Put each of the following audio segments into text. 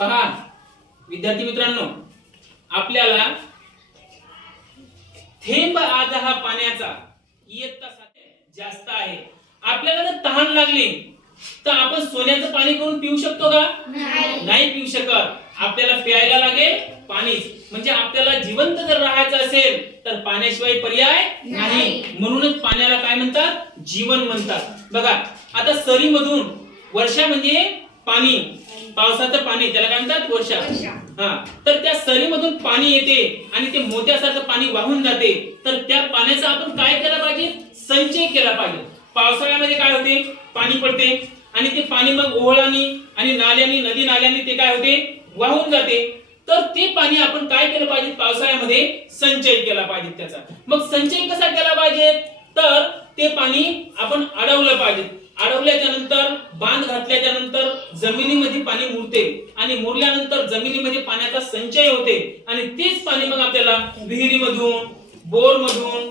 पहा. विद्यार्थी मित्रांनो आपल्याला थेंब आज हा पाण्याचा इयत्ता सात जास्त आहे. आपल्याला जर तहान लागली तर आपण सोन्याचं पाणी करून पिऊ शकतो का? नाही. पिऊ शकत. आपल्याला प्यायला लागेल पाणीच म्हणजे आपल्याला जिवंत जर राहायचं असेल तर पाण्याशिवाय पर्याय नाही. म्हणूनच पाण्याला काय म्हणतात? जीवन म्हणतात. बघा आता सरीमधून वर्षा म्हणजे पाणी पावसाचं पाणी त्याला काय म्हणतात? वर्षा. हा. तर त्या सरीमधून पाणी येते आणि ते मोत्यासारखं पाणी वाहून जाते. तर त्या पाण्याचा आपण काय केला पाहिजे? संचय केला पाहिजे. पावसाळ्यामध्ये काय होते? पाणी पडते आणि ते पाणी मग ओहळानी आणि नाल्यानी नदी नाल्यानी ते काय होते? वाहून जाते. तर ते पाणी आपण काय केलं पाहिजे? पावसाळ्यामध्ये संचय केला पाहिजे त्याचा. मग संचय कसा केला पाहिजे? तर ते पाणी आपण अडवलं पाहिजे. अडवल्याच्या नंतर बांध घातल्याच्या नंतर जमिनीमध्ये पाणी मुरते आणि मुरल्यानंतर जमिनीमध्ये पाण्याचा संचय होते. आणि तेच पाणी मग आपल्याला विहिरीमधून बोर मधून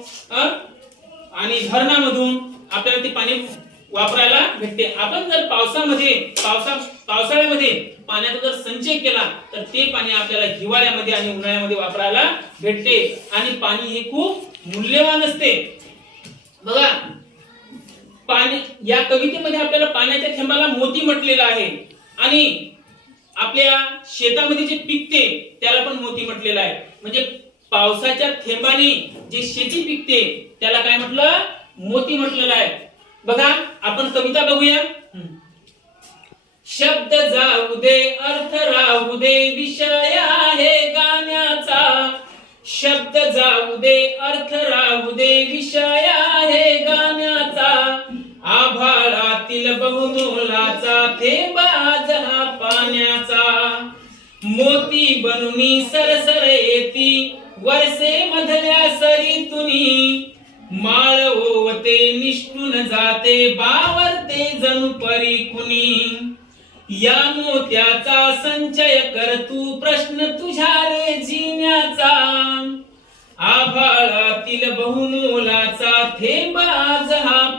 आणि धरणामधून आपल्याला ते पाणी वापरायला भेटते. आपण जर पावसामध्ये पावसा पावसाळ्यामध्ये पाण्याचा जर संचय केला तर ते पाणी आपल्याला हिवाळ्यामध्ये आणि उन्हाळ्यामध्ये वापरायला भेटते. आणि पाणी हे खूप मूल्यवान असते. बघा पाणी या कवितेमध्ये आपल्याला पाण्याच्या थेंबाला मोती म्हटलेला आहे. आणि आपल्या शेतामध्ये जे पिकते त्याला पण मोती म्हटलेला आहे. म्हणजे पावसाच्या थेंबाने जे शेती पिकते त्याला काय म्हटलं? मोती म्हटलेलं आहे. बघा आपण कविता बघूया. शब्द जाऊ दे अर्थ राहू दे विषय आहे गाण्याचा. शब्द जाऊ दे अर्थ राहू दे विषय आहे गाण्याचा. आभाळातील बहुमोलाचा थेंब पाण्याचा. मोती बनूनी सरसर येती वर्षे मधल्या सरीतुनी. माळ ओवते निष्ठून जाते बावरते जणू परी कुणी. या मोत्याचा संचय करतू प्रश्न तुझ्या रे जिन्याचा. आभाळातील बहुमोलाचा थेंब आज हा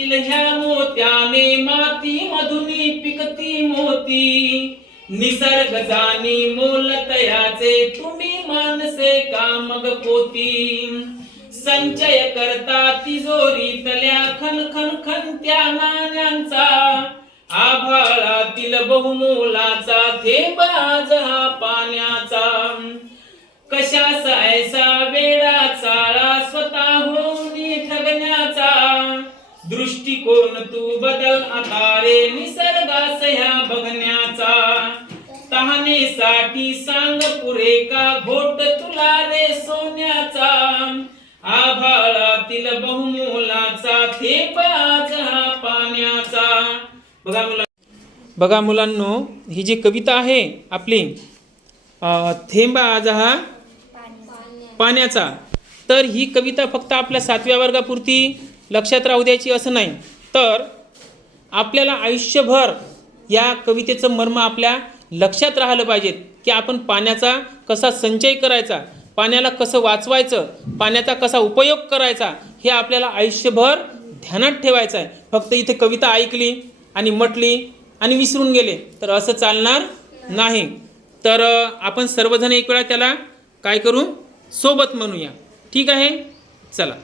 आभाळातील ह्या मोत्याने माती मधुनी पिकती मोती. निसर्ग जाणी मोल तयाचे तुम्ही मानसे का मग पोती? संचय करता तिजोरी तल्या खन खन खन त्या नाण्यांचा. आभाळातील बहुमोलाचा थेंब आज हा पाण्याचा. कशाचा ऐसा वेडा चाळा स्वतः हो दृष्टिकोन तू बदल आता रे निसर्गास ह्या बघण्याचा. तहानेसाठी सांग पुरे का घोट तुला रे सोन्याचा. आभाळातील बहुमोलाचा थेंब आज हा पाण्याचा. बघा मुला बघा मुलांनो ही जी कविता आहे आपली थेंब आज हा पाण्याचा. तर ही कविता फक्त आपल्या सातव्या वर्गापुरती लक्षात राहू द्यायची असं नाही. तर आपल्याला आयुष्यभर या कवितेचं मर्म आपल्या लक्षात राहिलं पाहिजे की आपण पाण्याचा कसा संचय करायचा पाण्याला कसं वाचवायचं पाण्याचा कसा उपयोग करायचा हे आपल्याला आयुष्यभर ध्यानात ठेवायचं आहे. फक्त इथे कविता ऐकली आणि म्हटली आणि विसरून गेले तर असं चालणार नाही. तर आपण सर्वजण एक वेळा त्याला काय करू? सोबत म्हणूया. ठीक आहे? चला.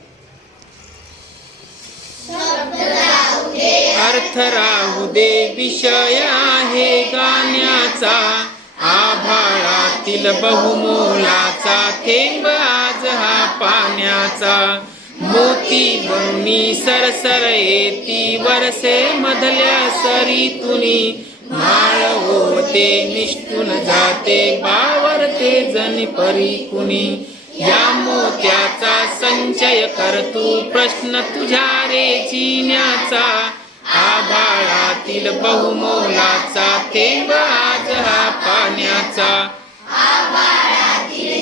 अर्थ राहू दे विषय आहे गाण्याचा. आभाळातील बहुमोलाचा थेंब आज हा पाण्याचा. मोती बनूनी सरसर येती वरसे मधल्या सरीतुनी. माळ होते निष्ठून जाते बावरते जनी परी कुणी या मोत्याचा संचय कर तू प्रश्न तुझ्या रे जिन्याचा. आभाळातील बहुमोलाचा थेंब आज हा पाण्याचा.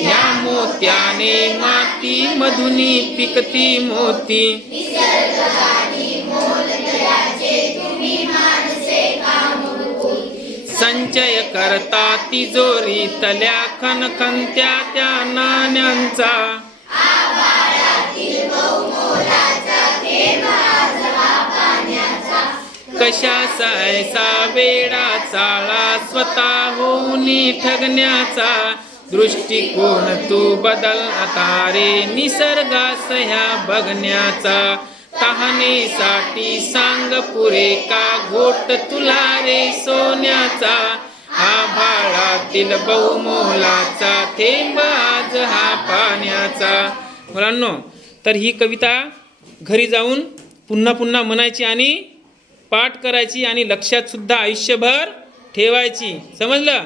या मोत्याने माती मधुनी पिकती मोती. करता तिजोरी तल्या खनखनत्या त्या नाण्यांचा. कशा सायसा वेडा चाळा स्वतःहून ठगण्याचा? दृष्टिकोन तू बदल आता रे निसर्गास बघण्याचा. तहानेसाठी सांग पुरे का घोट तुला रे सोन्याचा? आभाळातील बहुमोलाचा थेंब आज हा पाण्याचा. मुलांनो तर ही कविता घरी जाऊन पुन्हा पुन्हा म्हणायची आणि पाठ करायची आणि लक्षात सुद्धा आयुष्यभर ठेवायची. समजलं?